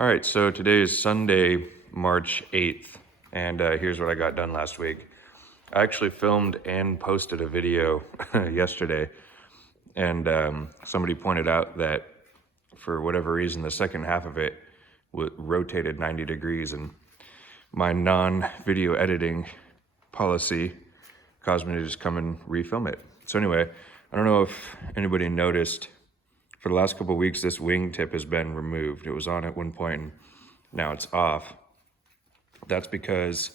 All right, so today is Sunday, March 8th, and here's what I got done last week. I actually filmed and posted a video yesterday, and somebody pointed out that for whatever reason, the second half of it rotated 90 degrees, and my non-video editing policy caused me to just come and refilm it. So anyway, I don't know if anybody noticed, for the last couple of weeks, this wingtip has been removed. It was on at one point, and now it's off. That's because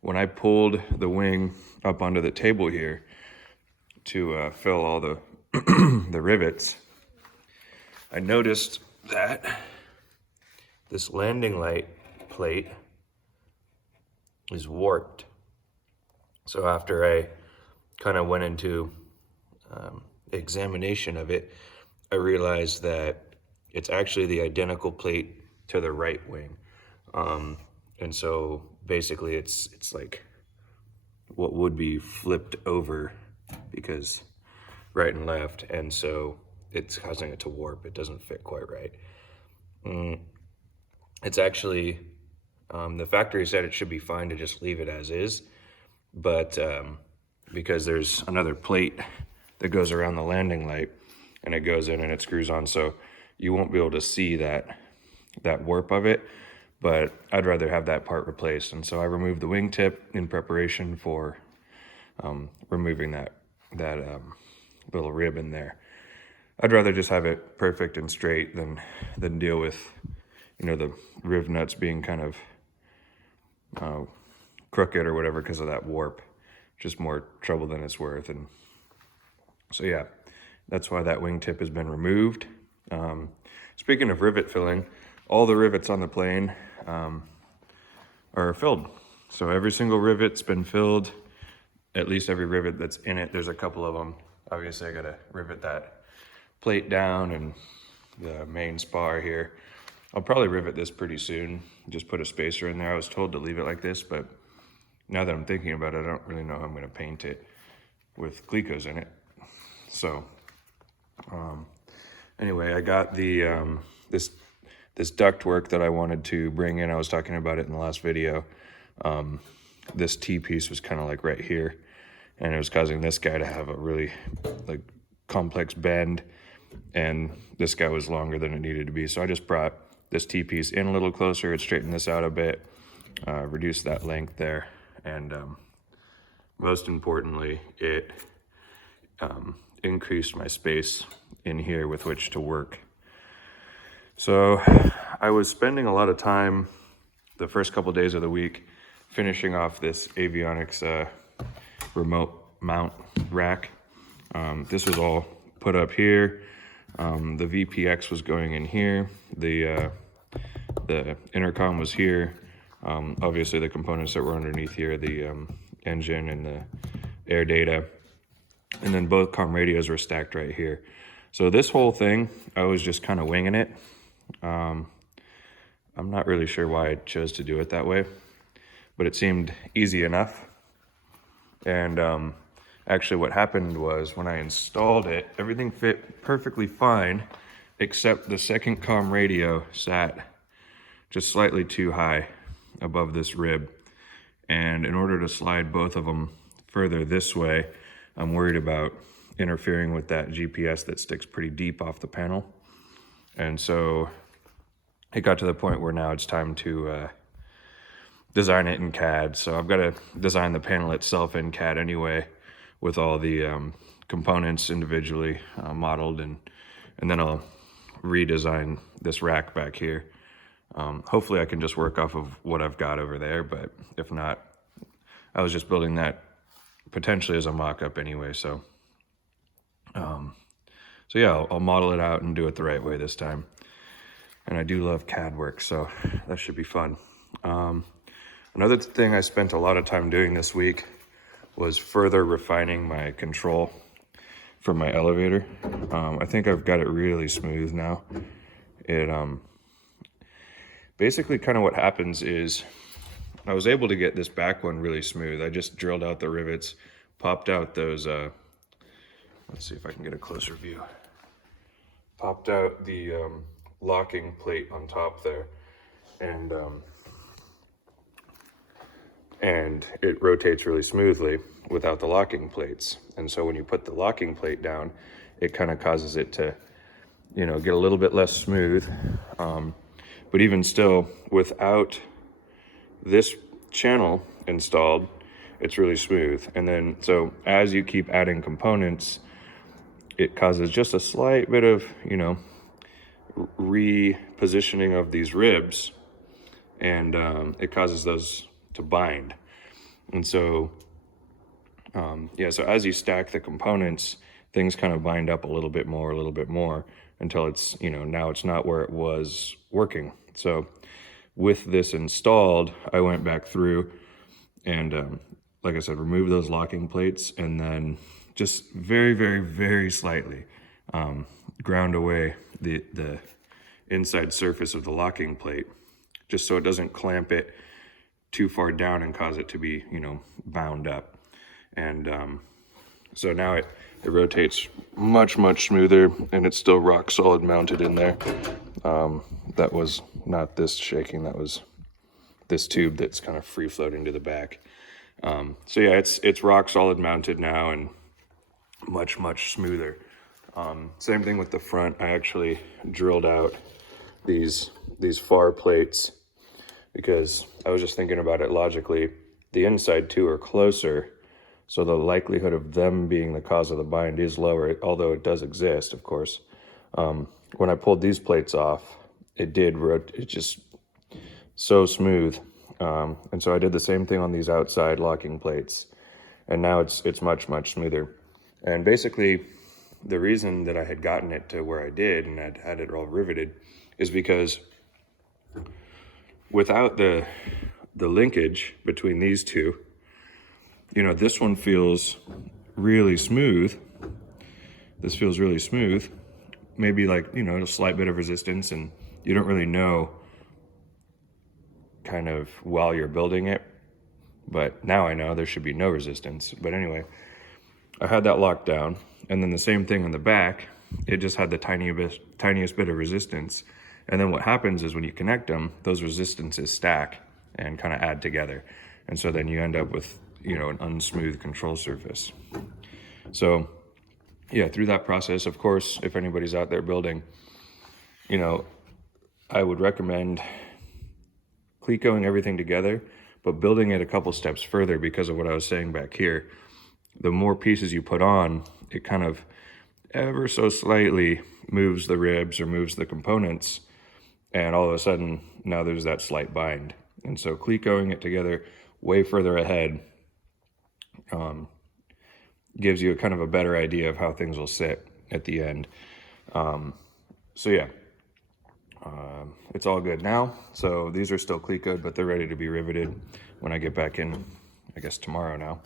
when I pulled the wing up onto the table here to fill all the the rivets, I noticed that this landing light plate is warped. So after I kind of went into examination of it, I realized that it's actually the identical plate to the right wing. And so basically it's like what would be flipped over, because right and left, and so it's causing it to warp. It doesn't fit quite right. It's actually, the factory said it should be fine to just leave it as is, but because there's another plate that goes around the landing light, and it goes in and it screws on, so you won't be able to see that warp of it, but I'd rather have that part replaced. And so I removed the wingtip in preparation for removing that little rib in there. I'd rather just have it perfect and straight than deal with, the riv nuts being kind of crooked or whatever because of that warp. Just more trouble than it's worth. And so yeah, that's why that wingtip has been removed. Speaking of rivet filling, all the rivets on the plane are filled. So every single rivet's been filled, at least every rivet that's in it. There's a couple of them. Obviously I gotta rivet that plate down and the main spar here. I'll probably rivet this pretty soon, just put a spacer in there. I was told to leave it like this, but now that I'm thinking about it, I don't really know how I'm gonna paint it with glicos in it. So anyway, I got the this duct work that I wanted to bring in. I was talking about it in the last video. This T-piece was kind of like right here, and it was causing this guy to have a really like complex bend, and this guy was longer than it needed to be. So I just brought this T-piece in a little closer. It straightened this out a bit, reduced that length there, and most importantly, it increased my space in here with which to work. So I was spending a lot of time the first couple days of the week finishing off this Avionics remote mount rack. This was all put up here. The VPX was going in here. The intercom was here. Obviously the components that were underneath here, the engine and the air data. And then both comm radios were stacked right here. So this whole thing, I was just kind of winging it. I'm not really sure why I chose to do it that way, but it seemed easy enough. And actually what happened was when I installed it, everything fit perfectly fine, except the second comm radio sat just slightly too high above this rib. And in order to slide both of them further this way, I'm worried about interfering with that GPS that sticks pretty deep off the panel. And so it got to the point where now it's time to design it in CAD. So I've got to design the panel itself in CAD anyway, with all the components individually modeled, and then I'll redesign this rack back here. Hopefully I can just work off of what I've got over there, but if not, I was just building that potentially as a mock-up anyway. So yeah, I'll model it out and do it the right way this time. And I do love CAD work, so that should be fun. Another thing I spent a lot of time doing this week was further refining my control for my elevator. I think I've got it really smooth now. It basically kind of what happens is I was able to get this back one really smooth. I just drilled out the rivets, popped out those, let's see if I can get a closer view. Popped out the locking plate on top there, and it rotates really smoothly without the locking plates. And so when you put the locking plate down, it kind of causes it to, you know, get a little bit less smooth. But even still, without this channel installed, it's really smooth. And then, so as you keep adding components, it causes just a slight bit of, you know, repositioning of these ribs, and it causes those to bind. And so, yeah, so as you stack the components, things kind of bind up a little bit more, until it's, you know, now it's not where it was working. So with this installed, I went back through and, like I said, remove those locking plates, and then just very, very, very slightly ground away the inside surface of the locking plate, just so it doesn't clamp it too far down and cause it to be, you know, bound up. And so now it rotates much smoother, and it's still rock solid mounted in there. That was not this shaking, that was this tube that's kind of free floating to the back. So yeah, it's rock solid mounted now, and much smoother. Same thing with the front. I actually drilled out these far plates because I was just thinking about it logically. The inside two are closer, so the likelihood of them being the cause of the bind is lower, although it does exist, of course. When I pulled these plates off, it's just so smooth. And so I did the same thing on these outside locking plates, and now it's much smoother. And basically, the reason that I had gotten it to where I did and I'd had it all riveted is because without the linkage between these two, you know, this one feels really smooth. This feels really smooth. Maybe like, you know, a slight bit of resistance, and you don't really know kind of while you're building it, but now I know there should be no resistance. But anyway, I had that locked down, and then the same thing on the back, it just had the tiniest bit of resistance. And then what happens is when you connect them, those resistances stack and kind of add together. And so then you end up with, you know, an unsmooth control surface. So yeah, through that process, of course, if anybody's out there building, you know, I would recommend clecoing everything together, but building it a couple steps further, because of what I was saying back here. The more pieces you put on, it kind of ever so slightly moves the ribs or moves the components, and all of a sudden now there's that slight bind. And so clecoing it together way further ahead gives you a kind of a better idea of how things will sit at the end. So yeah, it's all good now. So these are still clecoed, but they're ready to be riveted when I get back in, I guess tomorrow now.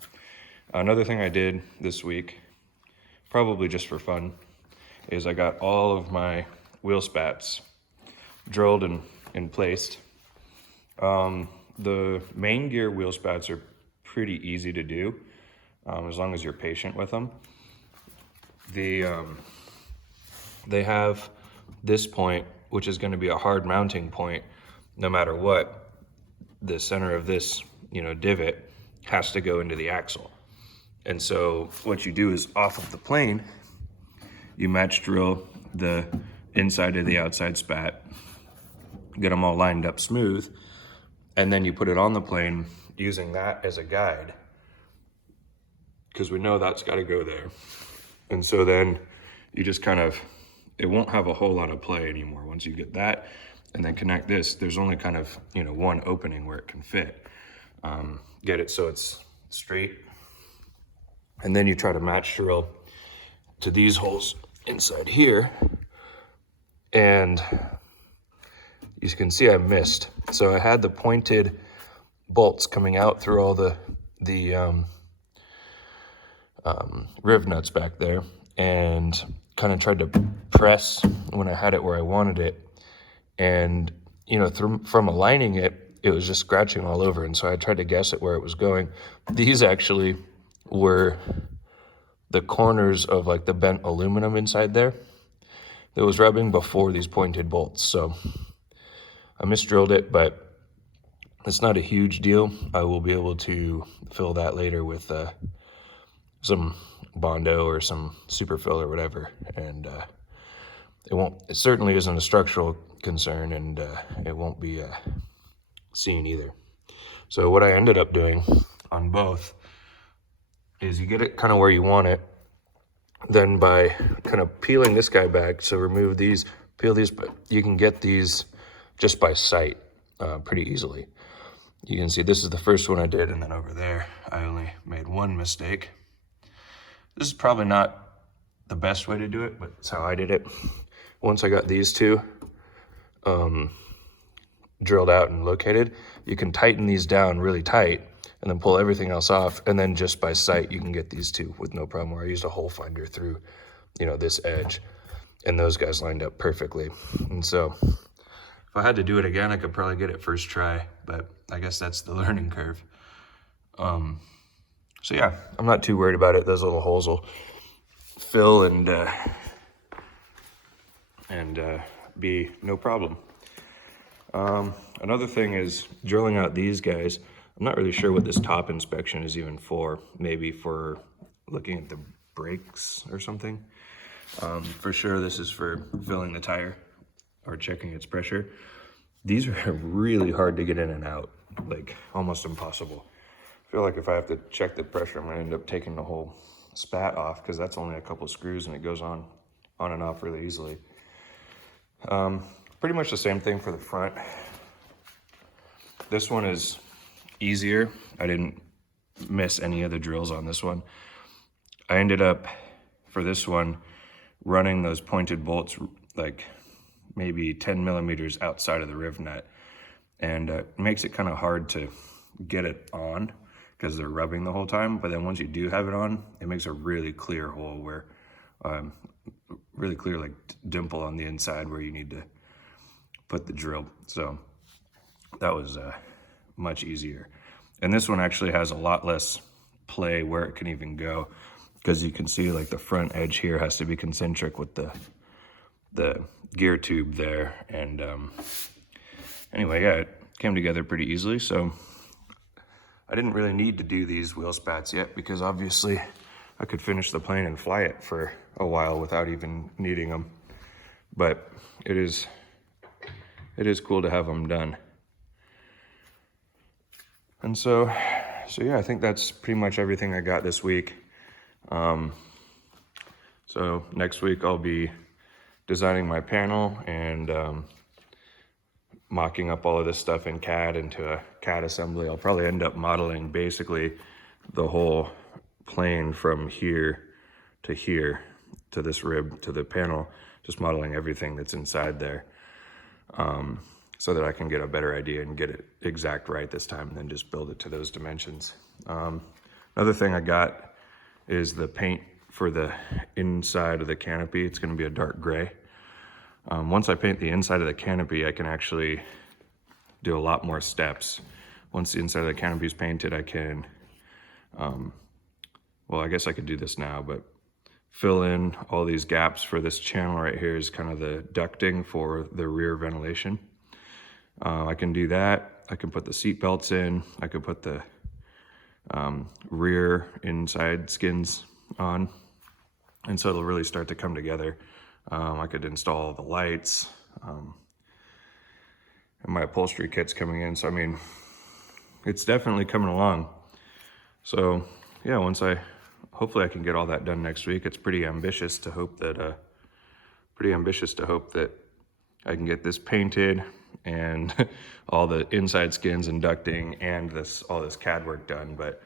Another thing I did this week, probably just for fun, is I got all of my wheel spats drilled and placed. The main gear wheel spats are pretty easy to do, as long as you're patient with them. They have this point, which is going to be a hard mounting point no matter what. The center of this, you know, divot has to go into the axle. And so what you do is, off of the plane, you match drill the inside of the outside spat, get them all lined up smooth, and then you put it on the plane using that as a guide, because we know that's got to go there. And so then you just kind of, it won't have a whole lot of play anymore. Once you get that and then connect this, there's only kind of, you know, one opening where it can fit. Get it so it's straight. And then you try to match drill to these holes inside here. And you can see I missed. So I had the pointed bolts coming out through all the riv nuts back there, and kind of tried to press when I had it where I wanted it. And, you know, from aligning it, it was just scratching all over. And so I tried to guess at where it was going. These actually were the corners of like the bent aluminum inside there that was rubbing before these pointed bolts. So I misdrilled it, but it's not a huge deal. I will be able to fill that later with some Bondo or some Superfill or whatever, and it certainly isn't a structural concern, and it won't be seen either. So what I ended up doing on both is you get it kind of where you want it, then by kind of peeling this guy back, so remove these, peel these, but you can get these just by sight pretty easily. You can see this is the first one I did, and then over there I only made one mistake. This is probably not the best way to do it, but it's how I did it. Once I got these two drilled out and located, you can tighten these down really tight and then pull everything else off, and then just by sight you can get these two with no problem. Where I used a hole finder through, you know, this edge, and those guys lined up perfectly. And so if I had to do it again, I could probably get it first try, but I guess that's the learning curve. So yeah, I'm not too worried about it. Those little holes will fill and be no problem. Another thing is drilling out these guys. I'm not really sure what this top inspection is even for. Maybe for looking at the brakes or something. For sure this is for filling the tire or checking its pressure. These are really hard to get in and out, like almost impossible. I feel like if I have to check the pressure, I'm gonna end up taking the whole spat off, because that's only a couple screws and it goes on and off really easily. Pretty much the same thing for the front. This one is easier. I didn't miss any of the drills on this one. I ended up, for this one, running those pointed bolts like maybe 10 millimeters outside of the riv nut, and it makes it kind of hard to get it on because they're rubbing the whole time. But then once you do have it on, it makes a really clear hole where really clear like dimple on the inside where you need to put the drill. So that was much easier. And this one actually has a lot less play where it can even go, because you can see like the front edge here has to be concentric with the gear tube there. And anyway, yeah, it came together pretty easily. So I didn't really need to do these wheel spats yet, because obviously I could finish the plane and fly it for a while without even needing them. But it is cool to have them done. And so yeah, I think that's pretty much everything I got this week. So next week I'll be designing my panel and mocking up all of this stuff in CAD into a CAD assembly. I'll probably end up modeling basically the whole plane from here to this rib to the panel, just modeling everything that's inside there, so that I can get a better idea and get it exact right this time, and then just build it to those dimensions. Another thing I got is the paint for the inside of the canopy. It's going to be a dark gray. Once I paint the inside of the canopy, I can actually do a lot more steps. Once the inside of the canopy is painted, I can, well, I guess I could do this now, but fill in all these gaps for this channel right here is kind of the ducting for the rear ventilation. I can do that. I can put the seat belts in. I could put the rear inside skins on. And so it'll really start to come together. I could install the lights. And my upholstery kit's coming in. So, I mean, it's definitely coming along. So, yeah, hopefully I can get all that done next week. It's pretty ambitious to hope that I can get this painted and all the inside skins and ducting and all this CAD work done. But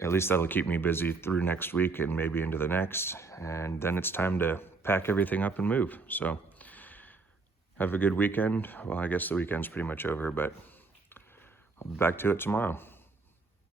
at least that'll keep me busy through next week and maybe into the next. And then it's time to pack everything up and move. So have a good weekend. Well, I guess the weekend's pretty much over, but I'll be back to it tomorrow.